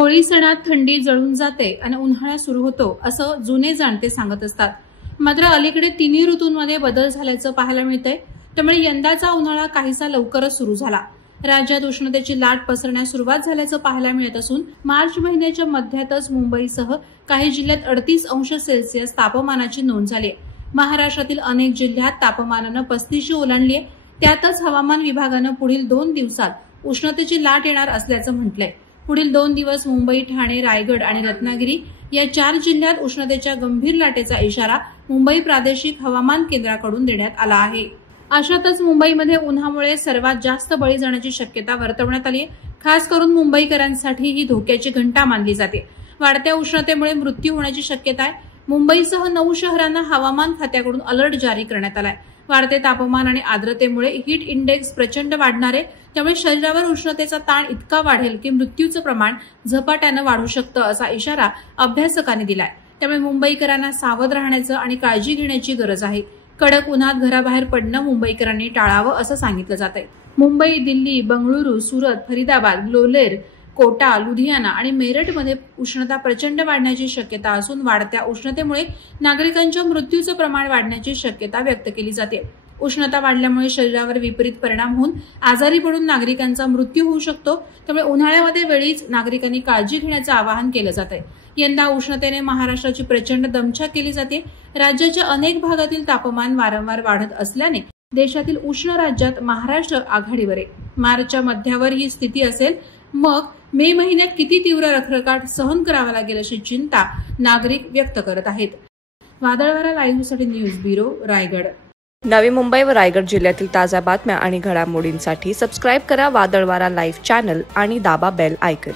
होळी सणात थंडी जळून जाते आणि उन्हाळा सुरू होतो असं जुने जाणते सांगत असतात। मात्र अलीकडे तिन्ही ऋतूंमध्ये बदल झाल्याचं पाहायला मिळतंय। त्यामुळे यंदाचा उन्हाळा काहीसा लवकरच सुरू झाला। राज्यात उष्णतेची लाट पसरण्यास सुरुवात झाल्याचं पाहायला मिळत असून मार्च महिन्याच्या मध्यातच मुंबईसह काही जिल्ह्यात 38 अंश सेल्सिअस तापमानाची नोंद झाली। महाराष्ट्रातील अनेक जिल्ह्यात तापमानानं 35 ओलांडली आहे। त्यातच हवामान विभागानं पुढील 2 दिवसात उष्णतेची लाट येणार असल्याचं म्हटलंय। पुढील 2 दिवस मुंबई, ठाणे, रायगड आणि रत्नागिरी या 4 जिल्ह्यात उष्णतेच्या गंभीर लाटेचा इशारा मुंबई प्रादेशिक हवामान केंद्राकडून देण्यात आला आहे। अशातच मुंबईमध्ये उन्हामुळे सर्वात जास्त बळी जाण्याची शक्यता वर्तवण्यात आली आहे। खास करून मुंबईकरांसाठी ही धोक्याची घंटा मानली जाते। वाढत्या उष्णतेमुळे मृत्यू होण्याची शक्यता आहे। मुंबईसह 9 शहरांना हवामान खात्याकडून अलर्ट जारी करण्यात आलाय। वाढते तापमान आणि आर्द्रतेमुळे हीट इंडेक्स प्रचंड वाढणार आहे। त्यामुळे शरीरावर उष्णतेचा ताण इतका वाढेल की मृत्यूचं प्रमाण झपाट्यानं वाढू शकतं असा इशारा अभ्यासकांनी दिलाय। त्यामुळे मुंबईकरांना सावध राहण्याचं आणि काळजी घेण्याची गरज आहे। कडक उन्हात घराबाहेर पडणं मुंबईकरांनी टाळावं असं सांगितलं जातंय। मुंबई, दिल्ली, बंगळुरू, सुरत, फरीदाबाद, ग्वाल्हेर, कोटा, लुधियाना आणि मेरठमध्ये उष्णता प्रचंड वाढण्याची शक्यता असून वाढत्या उष्णतेमुळे नागरिकांच्या मृत्यूचं प्रमाण वाढण्याची शक्यता व्यक्त केली जाते। उष्णता वाढल्यामुळे शरीरावर विपरीत परिणाम होऊन आजारी पडून नागरिकांचा मृत्यू होऊ शकतो। त्यामुळे उन्हाळ्यामध्ये वेळीच नागरिकांनी काळजी घेण्याचं आवाहन केलं जात आहे। यंदा उष्णतेने महाराष्ट्राची प्रचंड दमछाक केली जाते। राज्याच्या अनेक भागातील तापमान वारंवार वाढत असल्याने देशातील उष्ण राज्यात महाराष्ट्र आघाडीवर आहे। मार्चच्या मध्यावर ही स्थिती असेल, मग मे महिन्यात किती तीव्र रखरखाट सहन करावा लागेल अशी चिंता नागरिक व्यक्त करत आहेत। वादळवारा लाईव्हसाठी न्यूज ब्युरो, रायगड। नवी मुंबई व रायगड जिल्ह्यातील ताज्या बातम्या आणि घडामोडींसाठी सबस्क्राईब करा वादळवारा लाईव्ह चॅनल आणि दाबा बेल आयकॉन।